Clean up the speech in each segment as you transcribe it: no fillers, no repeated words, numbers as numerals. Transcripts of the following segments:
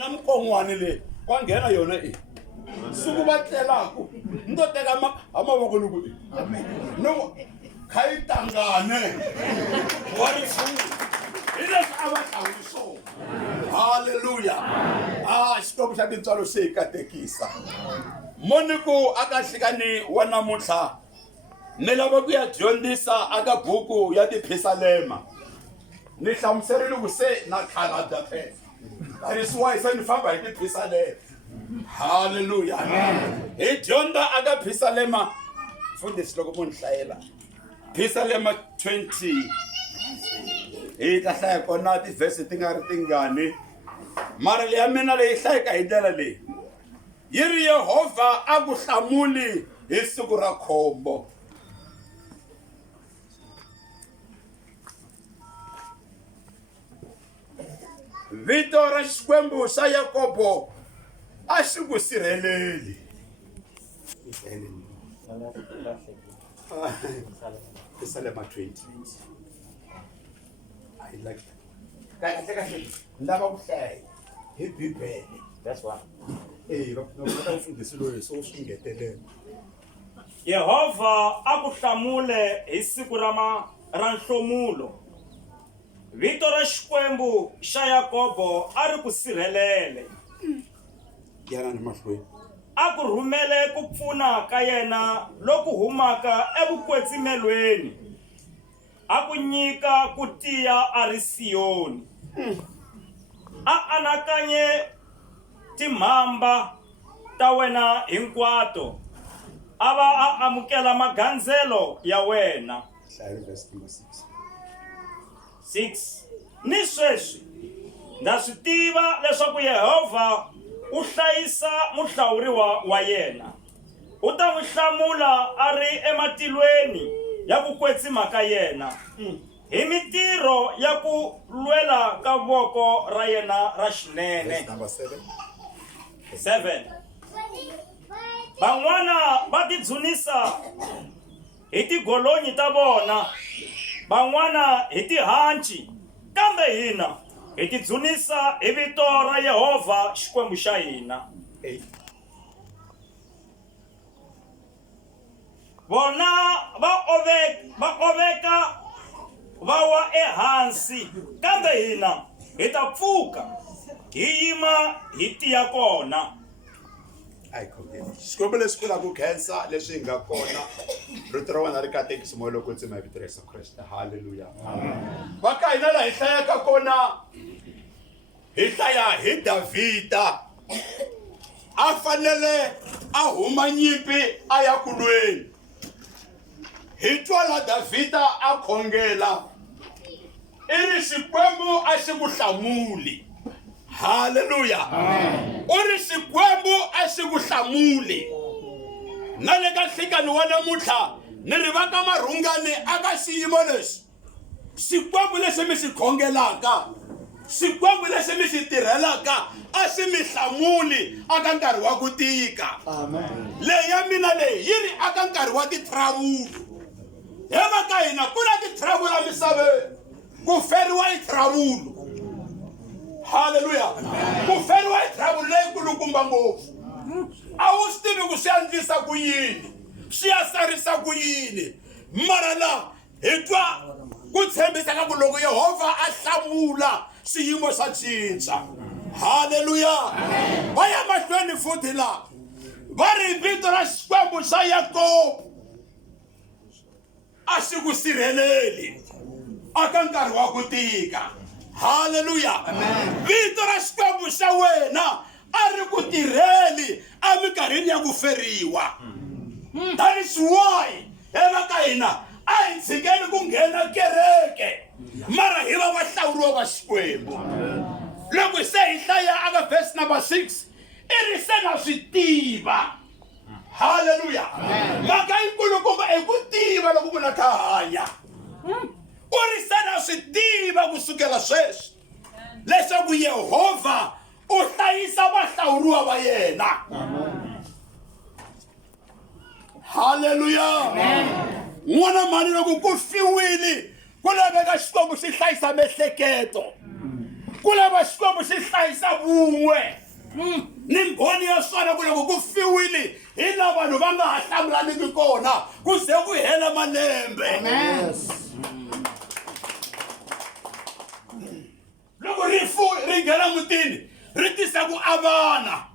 namkongwane le kwangena yona suku batlelako ndo teka amaboko nuku no khayitangane wari fu ile abahlawuliso hallelujah stop xa tintswalo se ikatekisa moniku akahlikani wa namuntlha ni lava ku ya dyondzisa aka buku ya tiphisalema ni hlamuserile ku se na khalabya phela that is why se ni famba hi tiphisalema hallelujah hi dyondza aka phisalema fundisi loko munhu hlayela phisalema 20 hi ta hlaya kona tivhesi ti nga ri tingani mara leyi ya mina leyi hlayeka hi ndlela leyi yi ri Yehovha a ku hlamuli hi siku ra khombo. Vito ra Xikwembu xa Yakobo a xi ku sirheleli. Phisalema 20. I like that. Kahle lava ku hlaya hi Bibele. That's why. Yehovha a ku hlamule hi siku ra nhlomulo. Vito ra Xikwembu xa Yakobo a ri ku sirhelele. Yana ni mahlweni. A ku rhumele ku pfuna ka yena loku humaka evukwetsimelweni. A ku nyika ku tiya a ri Siyoni. A anakanye timhamba ta wena hinkwato. A va a amukela magandzelo ya wena. 6 Ni sweswi nda swi tiva leswaku Yehovha u hlayisa muhlawuriwa wa yena. U ta n'wi hlamula a ri ematilweni ya ku kwetsima ka yena. Hi mitirho ya ku lwela ka voko ra yena ra xinene. 7 Van'wana va tidzunisa hi tigolonyi ta vona, van'wana hi tihanci, kambe hina hi tidzunisa hi vito ra Yehovha Xikwembu xa hina. Vona va oveka va wa ehansi, kambe hina hi ta pfuka hi yima hi tiya kona. Xikwembu leswi kulaka ku khensa leswi nga kona rito ra wena ri katekisa moya loko tsema hi vito ra Yesu Kreste. Hallelujah. Va ka hina la hi hlayaka kona hi hlaya hi Davhida a fanele a huma nyimpi a ya ku lweni. Hi twa la Davhida a khongela i ri Xikwembu a xi ku hlamuli. Hallelujah. U ri Xikwembu a xi ku hlamuli. Na le ka nhlikani wa namuntlha ni ri va ka marhungani aka xiyimo lexi Xikwembu lexi mi xi khongelaka, Xikwembu lexi mi xi tirhelaka a xi mi hlamuli aka nkarhi wa ku tika. Leyi ya mina leyi yi ri aka nkarhi wa ti-trouble. Hi va ka hina ku na ti-trouble emisaveni, ku feriwa hi trouble. Hallelujah. Ku feriwa hi trouble leyi kulukumba ngopfu. A wu swi tivi ku swi endlisa ku yini, swi ya sarisa ku yini, mara la hi twa ku tshembisa ka ku loko Yehovha a hlamula swiyimo swa cinca. Hallelujah. Va ya mahlweni futhi la va ri vito ra Xikwembu xa Yakobo a xi ku sirheleli aka nkarhi wa ku tika. Hallelujah. Vito ra Xikwembu xa wena a ri ku tirheli eminkarhini ya ku feriwa. That is why eva ka hina a hi tshikeli ku nghena kereke mara hi va vahlawuriwa va Xikwembu. Loko se hi hlaya aka verse number 6 i ri se na swi tiva. Hallelujah. Mhaka yikulukumba i ku tiva loko munhu a kha a hanya. U ri se na swi tiva kusukela sweswi leswaku Yehovha u hlayisa vahlawuriwa va yena. Hallelujah. N'wana mani loko ku fiwile ku laveka Xikwembu xi hlayisa miehleketo. ku lava Xikwembu xi hlayisa vun'we ni mbhoni ya swona ku loko ku fiwile hi la vanhu va nga ha hlangulaniki kona ku ze ku hela malembe. Loko rifu ri nghena mutini ri tisa ku avana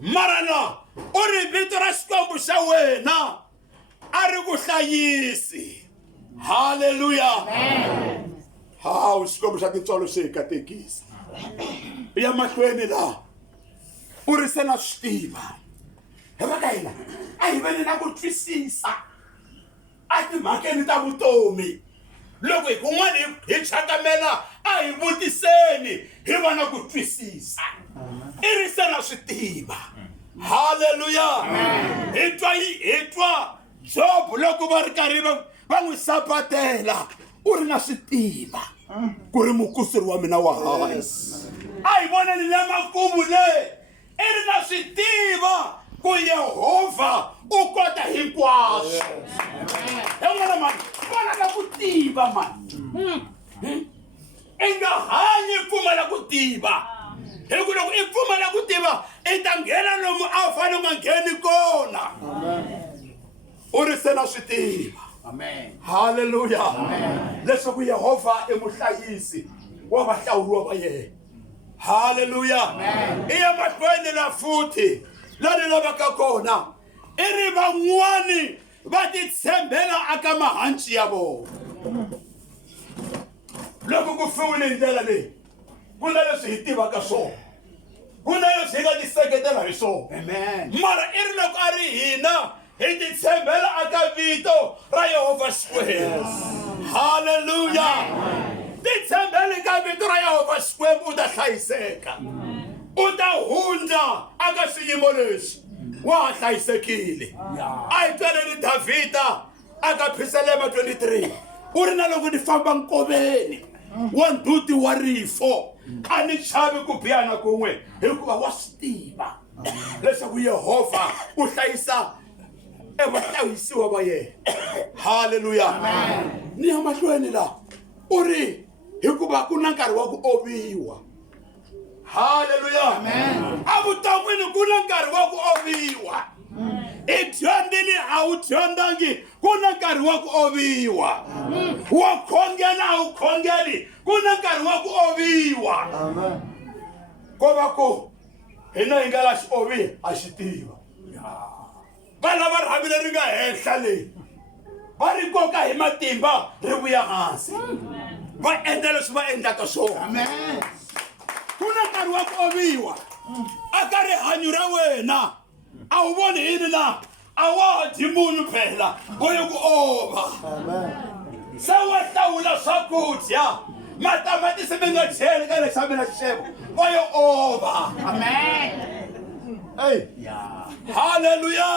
marana u ri vito ra Xikwembu xa wena a ri ku hlayisi. Haleluya. Hawu Xikwembu xa tintswalo xi hi katekisa ya mahlweni la u ri se na swi tiva hi va ka hina a hi veni na ku twisisa a timhakeni ta vutomi. Loko hi kun'wana hi chakamela a hi vutiseni hi va na ku twisisa i ri se na swi tiva. Haleluya. Hi twa Job loko va ri karhi va n'wi sapatela u ri na swi tiva ku ri mukusuri wa mina wa hansi. A hi voneni le makumu le i ri na swi tiva ku Yehovha u kota hinkwaswo. Yin'wana mani vona na ku tiva mani i nga hanyi pfumala ku tiva hi ku loko i pfumala ku tiva i ta nghena lomu a fanele u nga ngheni kona. U ri se na swi tiva. Haleluya. Leswaku Yehovha i muhlayisi wa vahlawuriwa va yena. Haleluya. I ya mahlweni la futhi la ni lavaka kona i ri van'wani va titshembela aka mahanci ya vona. Loko ku fiwile hi ndlela leyi ku na leswi hi tivaka swona ku na leswi hi nga tiseketela hi swona. Mara i ri loko a ri hina hi titshembela aka vito ra Yehovha Xikwembu. Haleluya. Titshembeli ka vito ra Yehovha Xikwembu u ta hlayiseka u ta hundza aka swiyimo leswi wa ha hlayisekile. A hi twaneni Davhida aka Psalm 23 u ri na loko ni famba nkoveni wa nduti wa rifo a ni chavi ku biyana kun'we hikuva wa swi tiva leswaku Yehovha u hlayisa evahlayisiwa va yena. Haleluya. Ni ya mahlweni la u ri hikuva ku na nkarhi wa ku oviwa. Haleluya. A vuton'wini ku na nkarhi wa ku oviwa. I dyondzile a wu dyondzangi ku na nkarhi wa ku oviwa. Wa khongela a wu khongeli ku na nkarhi wa ku oviwa. Ko va ku hina hi nga la xi ovi a xi tiva. Vana va rhavile ri nga henhla leyi va ri koka hi matimba ri vuya hansi va endla leswi va endlaka swona. Ku na nkarhi wa ku oviwa aka rihanyo ra wena a wu voni yini na a wa dyi munyu phela wo yo ku ova se wa hlawula swakudya matamatisi mi nga cheli ka lexi mina xixevo wo yo ova. Haleluya.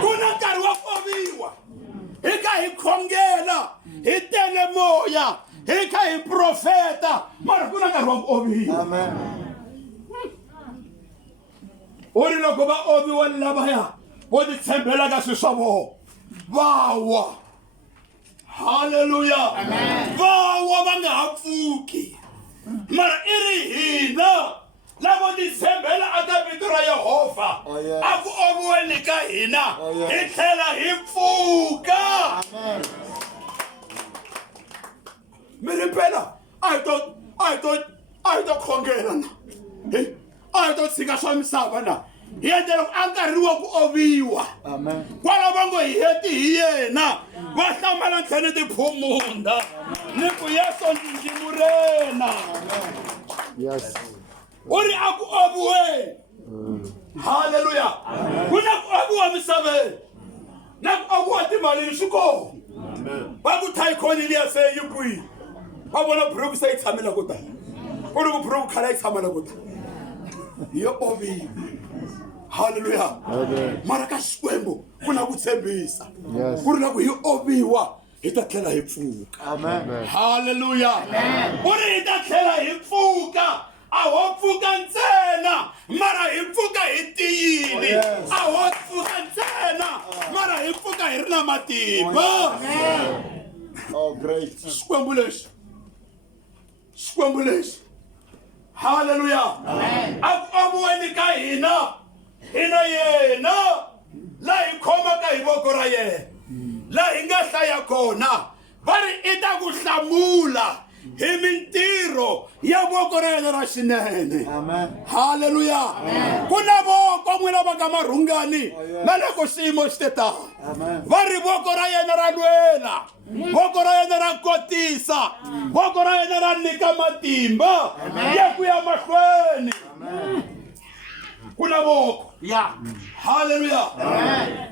Ku na nkarhi wa ku oviwa hi kha hi khongela hi tele moya hi kha hi profeta mara ku na nkarhi wa ku oviwa. U ri loko va oviwa lavaya vo titshembela ka swilo swa vona va wa. Haleluya. Va wa va nga ha pfuki mara i ri hina lavo titshembela aka vito ra Yehovha a ku oviweni ka hina hi tlhela hi pfuka. Mi ri mpela a hi to khongela na a hi to tshika swa misava na hi endlela a nkarhi wa ku oviwa kwala va ngo hi heti hi yena va hlamala ntlhene tiphumunda ni ku Yesu ndzi Yes. U ri a ku oviweni. Haleluya. Ku na ku oviwa misaveni na ku oviwa timalini swi kona. Va ku Tycoon liya se yi kwihi va vona buruku se yi tshamela ku tala ku ri ku buruku khala yi tshama la ku tala yo oviwa. Haleluya. Mara ka Xikwembu ku na ku tshembisa ku ri na ku hi oviwa hi ta tlhela hi pfuka. Haleluya. U ri hi ta tlhela hi pfuka a ho pfuka ntsena mara hi pfuka hi tiyile. A ho pfuka ntsena mara hi pfuka hi ri na matimba. Oh great. Xikwembu lexi Hallelujah. Amen. Avuweni ka hina yena la hi khoma ka hi voko ra yena la hi nga hlaya kona va ri I ta ku hlamula hi mintirho ya voko ra yena ra xinene. Amen. Hallelujah. Ku na voko n'wina va ka marhungani na loko xiyimo xi te tani va ri voko ra yena ra lwela voko ra yena ra kotisa voko ra yena ra nyika matimba ya ku ya mahlweni. Ku na voko. Hallelujah.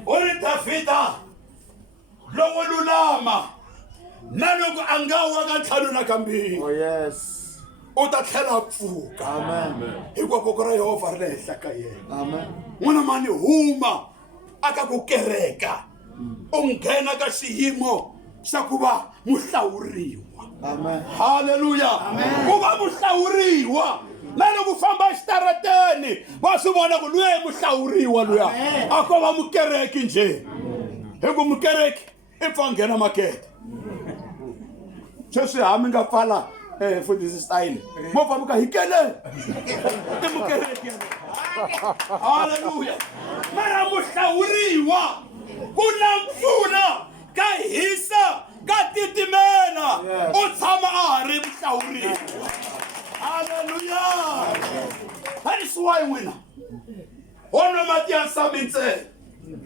U ri Davhida loko lulama na loko a nga wa ka ntlhanu na kambirhi Yes. u ta tlhela pfuka hikuva voko ra Yehovha ri le henhla ka yena. N'wana mani huma aka ku kereka u nghena ka xiyimo xa ku va muhlawuriwa. Hallelujah. Ku va muhlawuriwa na loko famba exitarateni va swi vona ku luya I muhlawuriwa luya a ko va mukereki nje hi ku mukereki I pfa nghena makete sweswi hami nga pfala mfundhisi style movha muka hikele I mukereki. Hallelujah. Mara muhlawuriwa ku na mpfula ka hisa ka titimela u tshama a ha ri muhlawuriwa. Hallelujah. That is why n'wina wona mati ya nsami ntsena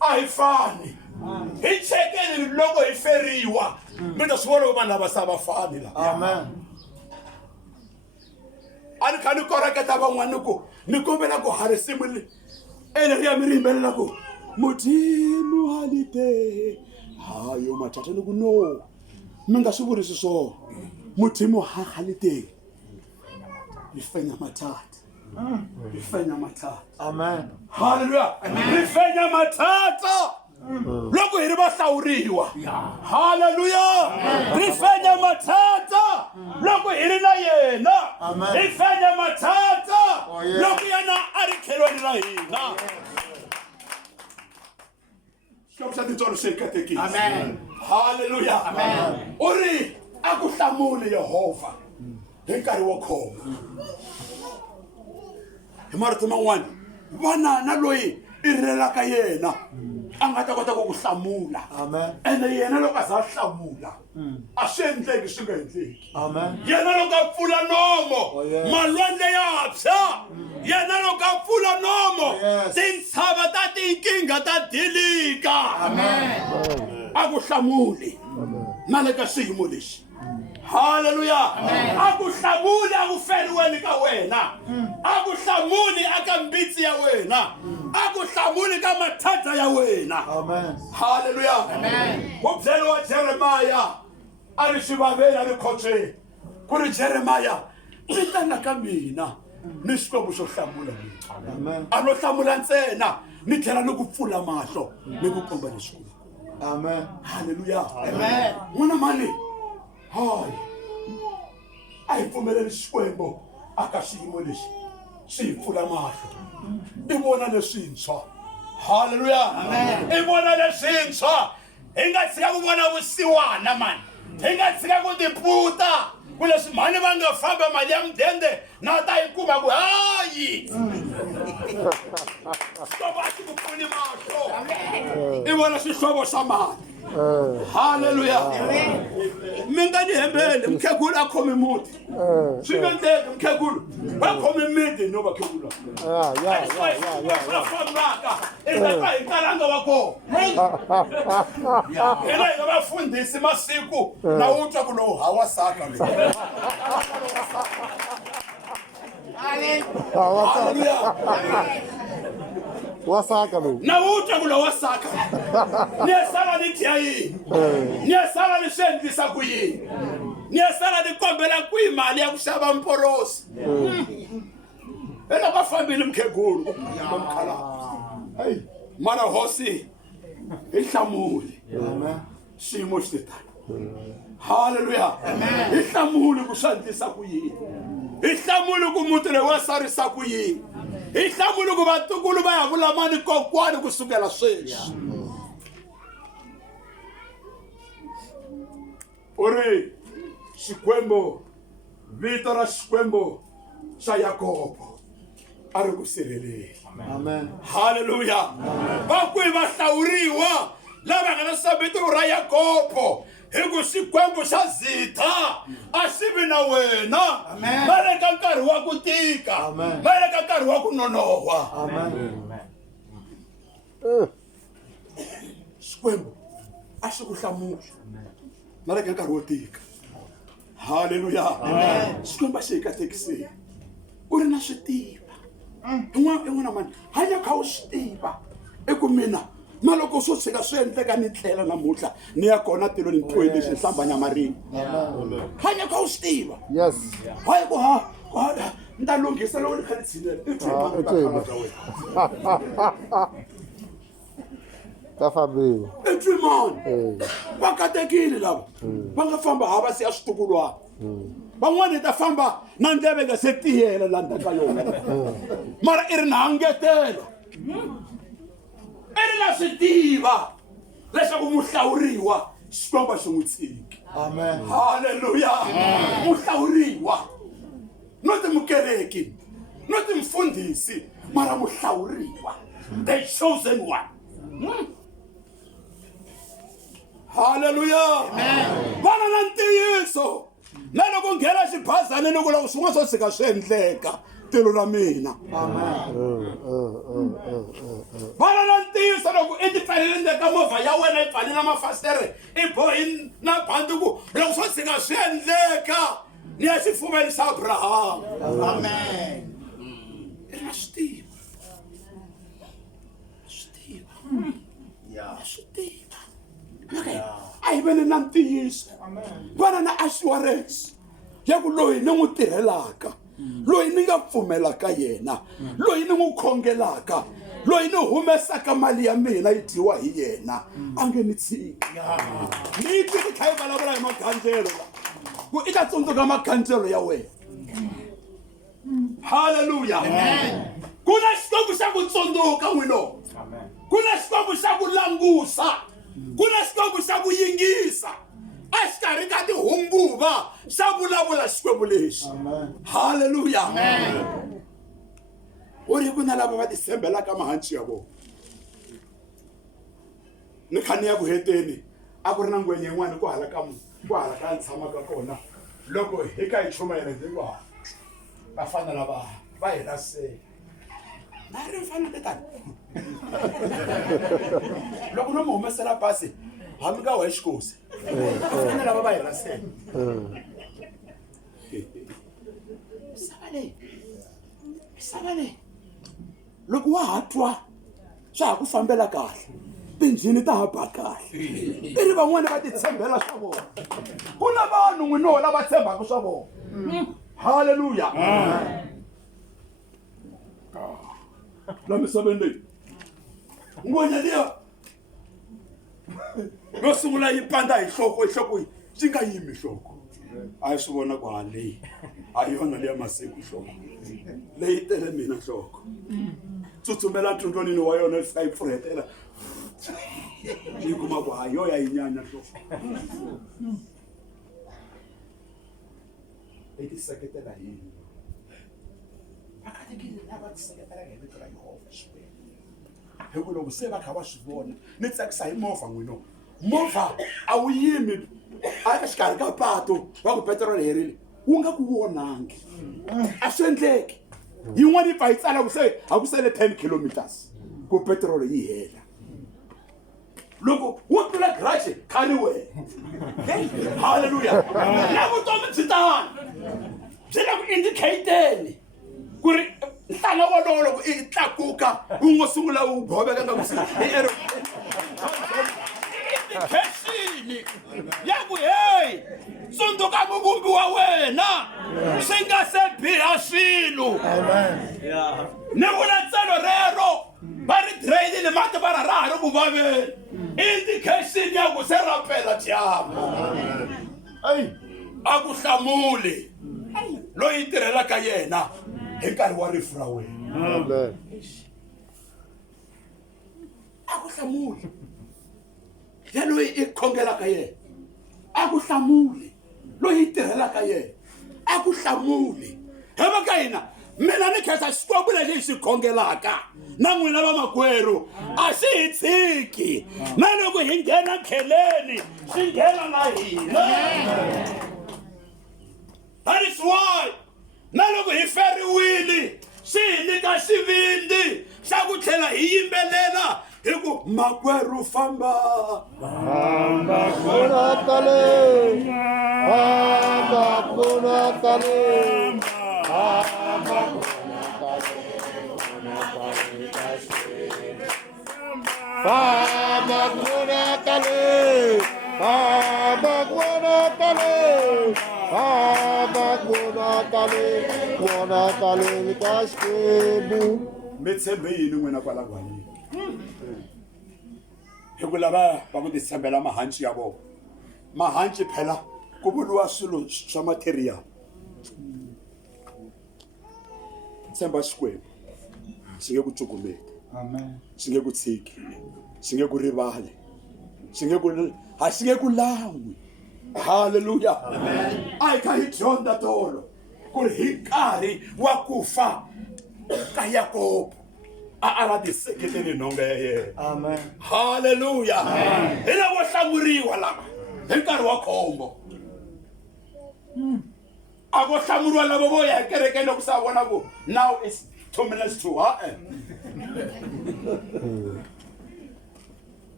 a hi fani hi chekeni loko hi feriwa mi ta swi vona ku vanhu lava se va fani la. A ni kha ni koreketa van'wana ku ni kombela ku ha risimu leriya mi ri yimbelela ku Mudzimu halite hayo mathata ni ku no mi nga swi vurisi swona Mudzimu halite hi fenya mathata. Hi fenya mathata. Amen. Hallelujah. Hi fenya mathata loko hi ri vahlawuriwa. Hallelujah. Hi fenya mathata loko hi ri na yena. Hi fenya mathata loko yena a ri khelweni ra hina. Xikwembu xa tintswalo xi katekisa. Amen. Hallelujah. Amen. U ri a ku hlamuli Yehovha hi nkarhi wo khoma. Hi marito man'wana vanana loyi I rilelaka yena a nga ta kota ku ku hlamula. Ene yena loko a za hlamula a swi endleki swi nga endleki. Yena loko a pfula nomo malwandle ya tshwa. Yena loko a pfula nomo tintshava ta tinkinga ta dilika. A ku hlamuli na le ka xiyimo lexi. Hallelujah. A ku hlamuli a ku feriweni ka wena. A ku hlamuli aka mbitsi ya wena. A ku hlamuli ka mathata ya wena. Hallelujah. Ku byeriwa Jeremiah a ri xivaveni a ri khotsweni ku ri Jeremiah vitana ka mina ni xikwembu xo hlamula mina. A no hlamula ntsena ni tlhela ni ku pfula mahlo ni ku komba leswi. Hallelujah. N'wana mani hayi a hi pfumeleli Xikwembu aka xiyimo lexi xi hi pfula mahlo I vona leswintshwa. Hallelujah. I vona leswintshwa hi nga tshika ku vona vusiwana mani hi nga tshika ku tiputa ku leswi mhani va nga famba mali ya mudende na ta yi kuma ku hayi xihlovo a xi ku pfuli mahlo I vona xihlovo xa mali. Hallelujah. Mi nga ni hembele mkhegulu a khomi muti swi nga endleki mkhegulu va khomi miti no vakhegula va fambaka eka hi nkaranga wa kona hina hi nga vafundhisi masiku na wu twa ku lowu hawasaka lowu. Hallelujah. Wasaka lowu na wu twa ku lowu wasaka ni sala ni tia yini ni sala ni swi endlisa ku yini ni sala ni kombela kwihi mali ya ku xava mporosi ena va fambile mkhegulu hey mana hosi hi hlamuli xiyimo xi tani. Hallelujah. Hi hlamuli ku swi endlisa ku yini hi hlamuli ku muti leyi wa sarisa ku yini hi hlamuli ku vatukulu va ya vulamani kokwani kusukela sweswi. U ri Xikwembu vito ra Xikwembu xa Yakobo a ri ku sirheleli. Amen. Hallelujah. Va kwi va hlawuriwa lava nga na sabito ra Yakobo hi ku Xikwembu xa Zitha a xi vi na wena. Va le ka nkarhi wa ku tika, va le ka nkarhi wa ku nonoha. Xikwembu a xi ku hlamula na le ka nkarhi wo tika. Hallelujah. Xikwembu a xi hi katekiseni u ri na swi tiva. In'wana mani hanya kha u swi tiva eku mina na loko swo tshika swi endleka ni tlhela namuntlha ni ya kona tilo ni twini lexi hlambanya marimi. Hanya kha u swi tiva. Yes. Hayi ku ni ta lunghisa loko ni kha ni tshinela i twimani bya wena. Ta fambiwa. I twimani va katekile lava va nga famba hava siya switukulwana. Van'wani ta famba na ndleve nga se tiyela la ndzhaku ka yona mara i ri na ngetelo i ri na swi tiva leswaku muhlawuriwa Xikwembu xi n'wi tshiki. Amen. Haleluya. Muhlawuriwa not mukereki not mfundhisi mara muhlawuriwa, the chosen one. Haleluya. Vana na ntiyiso na loko nghena xibazani ni ku loko swin'wana swo tshika swi endleka tilo ra mina. Vana na ntiyiso loko i ti pfalela ndzeni ka movha ya wena i pfale na mafasitere i bohi na bandi ku loko swo tshika swi endleka ni ya xifuveni xa Abrahamu. Amen. I ri na swi tiva. Swi tiva. Ya swi tiva. Okay. A hi veni na ntiyiso. Vana na assurance ya ku loyi ni n'wi tirhelaka, loyi ni nga pfumelaka yena, loyi ni n'wi khongelaka, loyi ni humesaka mali ya mina yi dyiwa hi yena a nge ni tshiki. Ni twi kha yi vulavula hi magandlelo ku i ta tsundzuka magandlelo ya wena. Hallelujah. Ku na Xikwembu xa ku tsundzuka n'wino. Ku na Xikwembu xa ku langusa. Ku na Xikwembu xa ku yingisa exikarhi ka tihunguva xa vulavula Xikwembu lexi. Haleluya. U ri ku na lava va tisembelaka mahanci ya vona. Ni kha ni ya ku heteni a ku ri na ngwenya yin'wana ku hala ka ni tshamaka kona loko hi ka hi chumayela hinkwawo vafana lava va hi rasela. Na ri mfana tetani loko no mu humesela pasi hambi ka wehe xikosi vafana lava va hi rasela. Misava leyi loko wa ha twa swa ha ku fambela kahle tinjhini ta ha ba kahle i ri van'wani va titshembela swa vona. Ku na vanhu n'wino lava tshembaka swa vona. Haleluya. La misaveni leyi ngwenya liya no sungula yi pandza hi nhloko xi nga yimi nhloko a yi swi vona ku haleyi a yona liya masiku nhloko leyi tele mina nhloko tsutsumela ntlontlonini wa yona yi fika yi pfurhetela yi kuma ku hayo ya yi nyanya nhloko i ti seketela hi yini vakatekile lava ti seketela hi vito ra Yehovha Xikwembu hi ku loko se va kha va swi vona ni tsakisa hi movha n'wino. Movha a wu yimi a xikarhi ka patu va ku petrol herile wu nga ku vonangi a swi endleki yin'wana yi pfa yi tsala ku sele 10 kilometers ku petrol yi hela loko wo tlula garage khani wena. Haleluya. Na vutomi byi tani byi le ku indicateni ku ri nhlana wolowo loko i tlakuka wu ngo sungula wu goveka nga ku indication ya ku hey tsundzuka muvumbi wa wena swi nga se biha swilo. Ni vula ntselo rero va ri drainile mati va ra ha ri ku vaveni indication ya ku se rapela dyambu. A ku hlamuli loyi tirhelaka yena hi nkarhi wa rifu ra wena. A ku hlamuli ya loyi i khongelaka yena. A ku hlamuli loyi tirhelaka yena. A ku hlamuli hava ka hina mina ni khensa xikwembu lexi hi xi khongelaka na n'wina va makwerhu a xi hi tshiki na loko hi nghena kheleni xi nghena na hina. That is why na loko hi feriwile xi hi nyika xivindi xa ku tlhela hi yimbelela hi ku makwerhu famba mi tshembe yini n'wina kwala kwaleni hi ku lava va ku titshembela mahanci ya vona mahanci phela ku vuriwa swilo swa material tshemba xikwembu xi nge ku cukumeti xi nge ku tshiki xi nge ku rivali xi nge ku lan'wi. Haleluya. A hi kha hi dyondza tolo ku ri hi nkarhi wa ku fa ka Yakobo a la tiseketeli nhonga ya yena. Haleluya. Hi lavo hlamuriwa lava hi nkarhi wa khombo a vo hlamuriwa lavo vo ya ekerekeni ku sa vona ku now it's 2 minutes to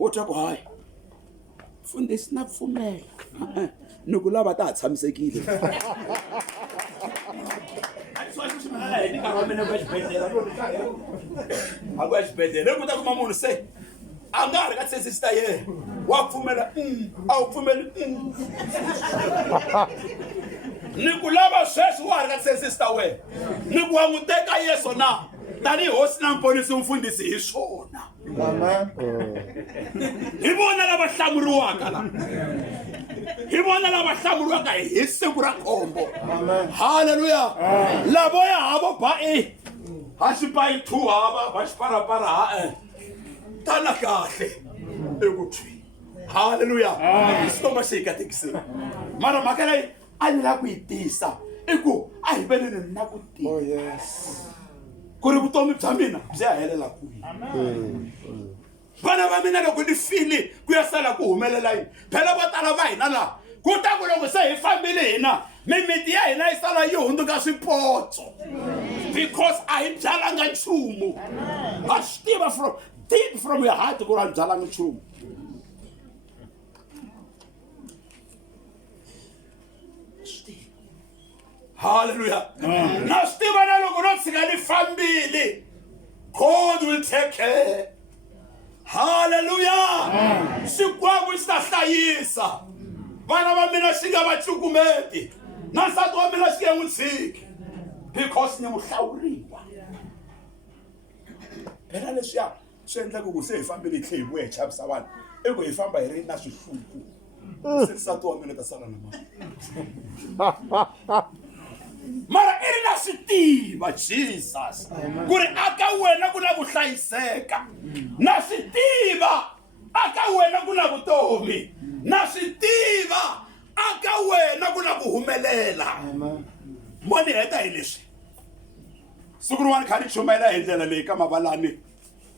u twa ku hayi mfundhisi na pfumela ni ku lava ta ha tshamisekile a ku ya xibedhlele ku ta kuma munhu se a nga ha ri ka thesis ta yena wa pfumela a wu pfumeli ni ku lava sweswi wa ha ri ka thesis ta wena ni ku wa n'wi teka yeso na tanihi hosi na mponisi mfundhisi hi swona hi vona lava hlamuriwaka la hi vona lava hlamuriwaka hi siku ra khombo. Haleluya. Lavoya havo ba ha xipayi 2 hava va xiparapara tana kahle eku thwi. Haleluya. Xikomba xi hi katekiseni mara mhaka leyi a ni la ku yi tisa i ku a hi veleni na ku tiva ku ri vutomi bya mina byi ya helela kwihi. Vana va mina loko ni fili ku ya sala ku humelela yini phela vo tala va hina laha ku ta ku loko se hi fambile hina mimiti ya hina yi sala yi hundzuka swipotso because a hi byalanga nchumu. Ha swi tiva from deep from your heart ku ri a hi byalanga nchumu. Hallelujah. Na swi tiva na loko no tshika ni fambile God will take care. Hallelujah. Xikwembu xi ta hlayisa vana va mina xi nga va cukumeti na nsati wa mina xi nge n'wi tshiki because ni muhlawuriwa. Phela leswiya swi endlaka ku se hi fambile hi tlhe hi vuya hi chavisa vanhu i ku hi famba hi ri na swihluku se nsati wa mina ta sala na mara i ri na swi tiva Jesus ku ri aka wena ku na ku hlayiseka na swi tiva aka wena ku na vutomi na swi tiva aka wena ku na ku humelela. Mo ni heta hi leswi siku rin'wana kha ni chumayela hi ndlela leyi ka Mavalani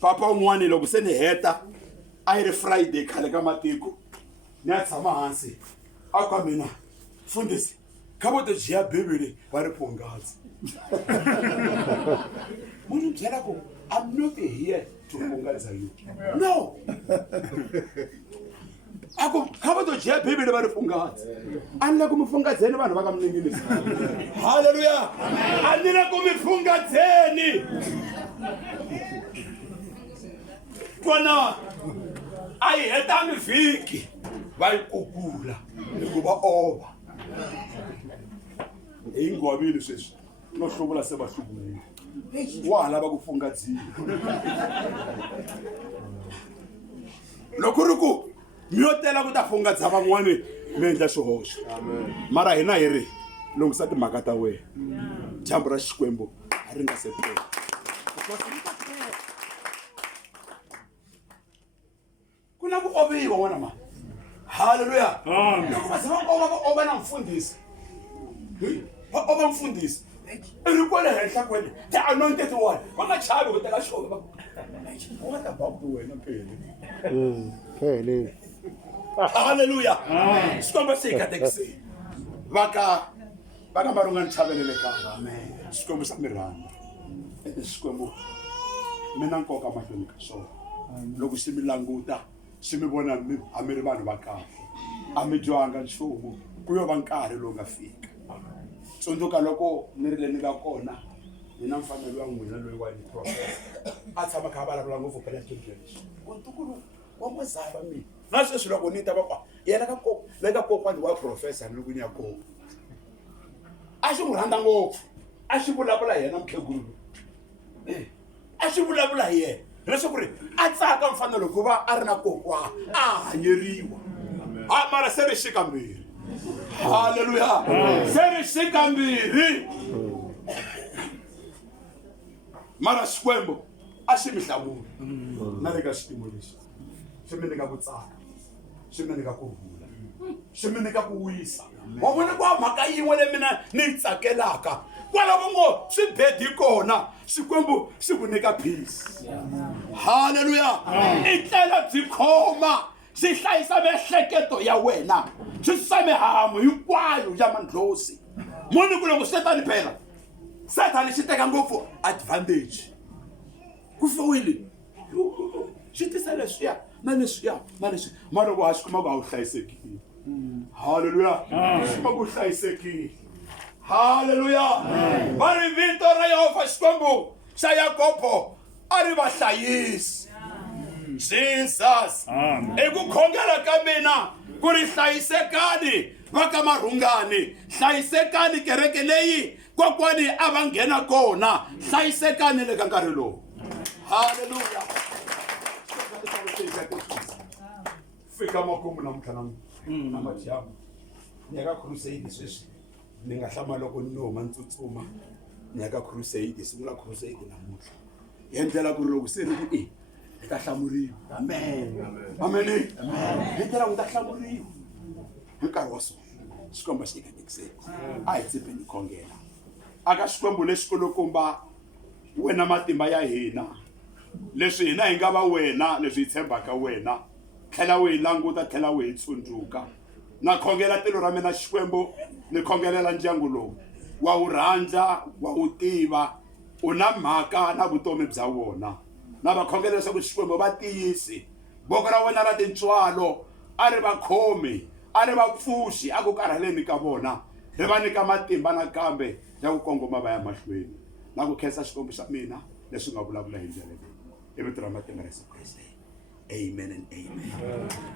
papa un'wana loko se ni heta a yi ri Friday khale ka matiko ni ya tshama hansi a ka mina mfundhisi kabo to jiya bibele va ri phungazi munhu byela ku I'm not here to phungaza you no ako kabo to jiya bibele va ri phungazi anile ku mi phungazeni vanhu va ka mningini. Haleluya. Anile ku mi phungazeni kona a yi hetanga vhiki va yi kukula hikuva ova hi ngwavile sweswi no hluvula se va hluvule wa ha lava ku fungadziwa loko ri ku mi yo tela ku ta fungadza van'wani mi endla swihoxo mara hina hi ri lunghisa timhaka ta wena dyambu ra Xikwembu a ri nga se pela ku na ku oviwa wena mani. Haleluya. Loko va ze va ova na mfundhisi va ova mfundhisi ri kwale henhla kwele the anointed one va nga chavi ku teka xova what about wena phele haleluya xikombo se hi katekiseni va ka marungani chavelele kanga xikwembu xa mirhanda xikwembu mina nkoka mahlweni ka swona loko xi mi languta xi mi vona a mi ri vanhu va kahle a mi dyohanga nchumu ku yo va nkarhi lowu nga fika tsundzuka loko ni ri le ni nga kona ni na mfanelo wa n'wina loyi wa ni profesa a tshama kha a vulavula ngopfu phela xitudleni ntukulu wa mazava mina na sweswi loko ni ta va kwa yena le ka kokwani wa profesa ni loko ni ya kona a xi n'wi rhandza ngopfu a xi vulavula hi yena mukhegulu a xi vulavula hi yena leswaku ri a tsaka mfanelo ku va a ri na kokwana a hanyeriwa mara se ri xikambirhi haleluya se ri xikambirhi mara xikwembu a xi mi hlamula na le ka xiyimo lexi xi mi nyika ku tsaka xi mi nyika kurhula xi mi nyika ku wisa wa vona ku mhaka yin'we le mina ni yi tsakelaka kwalaho ngo swi bedi kona xikwembu xi ku nyika peace haleluya i tlela byi khoma xi hlayisa miehleketo ya wena xi susa mihamu hinkwayo ya mandlozi munhu ku loko setani phela satani xi teka ngopfu advantage ku fowile xi tisa leswiya na leswiya na leswi mara loko a xi kuma ku a wu hlayisekile haleluya xi kuma ku u hlayisekile haleluya va ri vito ra Yehovha xikwembu xa Yakobo a ri vahlayisi Jesus i ku khongela ka mina ku ri hlayisekani va ka marhungani hlayisekani kereke leyi kokwani a va nghena kona hlayisekani le ka nkarhi lowu haleluya fika makumu namuntlha na madyambu ni ya ka crusade sweswi ni nga hlama loko ni huma ni tsutsuma ni ya ka crusade sungula crusade namuntlha hi endlela ku ri loko se ri ku hi ta hlamuriwa amen hi endlela ku ta hlamuriwa hi nkarhi wa so xikwembu xi katekiseni a hi tsipeni khongela aka xikwembu lexi kulukumba wena matimba ya hina leswi hina hi nga va wena leswi hi tshembaka wena tlhela wu hi languta tlhela wu hi tsundzuka na khongela tilo ra mina xikwembu ni khongelela ndyangu lowu wa wu rhandza wa wu tiva u na mhaka na vutomi bya wona na va khongela leswaku xikwembu va tiyisi boko ra wena ra tintswalo a ri va khomi a ri va pfuxi a ku karhaleni ka vona ri va nyika matimba nakambe ya ku kongoma va ya mahlweni na ku khensa xikwembu xa mina leswi nga vulavula hi ndlela leyi i vito ra matimba ra Yesu Kreste amen and amen